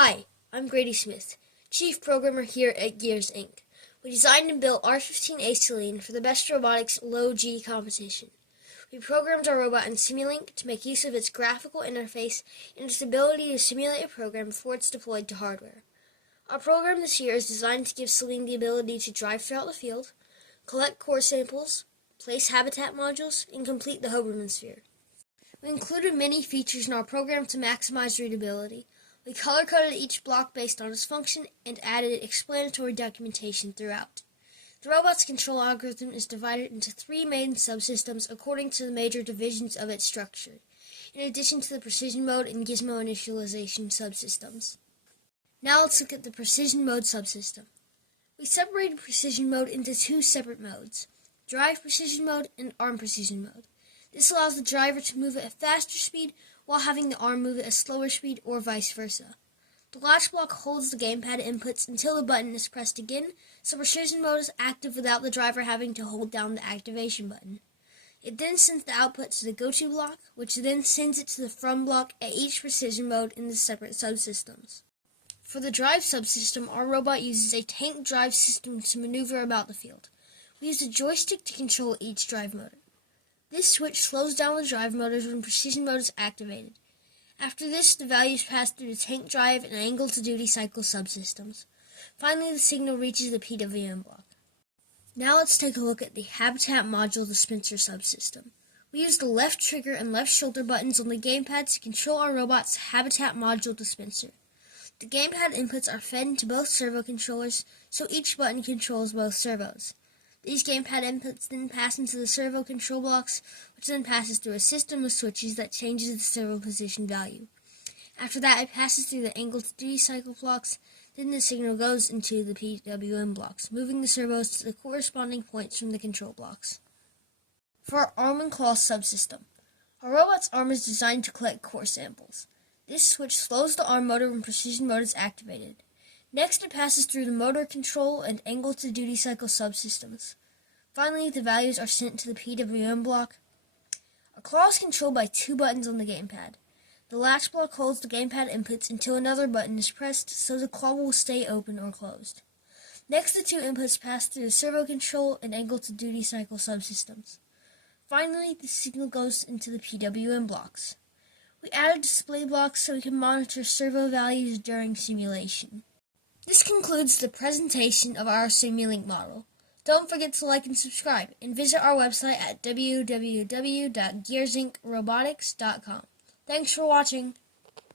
Hi, I'm Grady Smith, Chief Programmer here at Gears Inc. We designed and built R15 Acetylene for the Best Robotics Low G competition. We programmed our robot in Simulink to make use of its graphical interface and its ability to simulate a program before it's deployed to hardware. Our program this year is designed to give Selene the ability to drive throughout the field, collect core samples, place habitat modules, and complete the Hoberman sphere. We included many features in our program to maximize readability. We color-coded each block based on its function and added explanatory documentation throughout. The robot's control algorithm is divided into three main subsystems according to the major divisions of its structure, in addition to the precision mode and gizmo initialization subsystems. Now let's look at the precision mode subsystem. We separated precision mode into two separate modes, drive precision mode and arm precision mode. This allows the driver to move at a faster speed while having the arm move at a slower speed or vice versa. The latch block holds the gamepad inputs until the button is pressed again, so precision mode is active without the driver having to hold down the activation button. It then sends the output to the go-to block, which then sends it to the from block at each precision mode in the separate subsystems. For the drive subsystem, our robot uses a tank drive system to maneuver about the field. We use a joystick to control each drive motor. This switch slows down the drive motors when precision mode is activated. After this, the values pass through the tank drive and angle-to-duty cycle subsystems. Finally, the signal reaches the PWM block. Now let's take a look at the habitat module dispenser subsystem. We use the left trigger and left shoulder buttons on the gamepad to control our robot's habitat module dispenser. The gamepad inputs are fed into both servo controllers, so each button controls both servos. These gamepad inputs then pass into the servo control blocks, which then passes through a system of switches that changes the servo position value. After that, it passes through the angle-to-duty cycle blocks, then the signal goes into the PWM blocks, moving the servos to the corresponding points from the control blocks. For our arm and claw subsystem, our robot's arm is designed to collect core samples. This switch slows the arm motor when precision mode is activated. Next, it passes through the motor control and angle-to-duty cycle subsystems. Finally, the values are sent to the PWM block. A claw is controlled by two buttons on the gamepad. The latch block holds the gamepad inputs until another button is pressed, so the claw will stay open or closed. Next, the two inputs pass through the servo control and angle-to-duty cycle subsystems. Finally, the signal goes into the PWM blocks. We added display blocks so we can monitor servo values during simulation. This concludes the presentation of our Simulink model. Don't forget to like and subscribe, and visit our website at www.gearsincrobotics.com. Thanks for watching.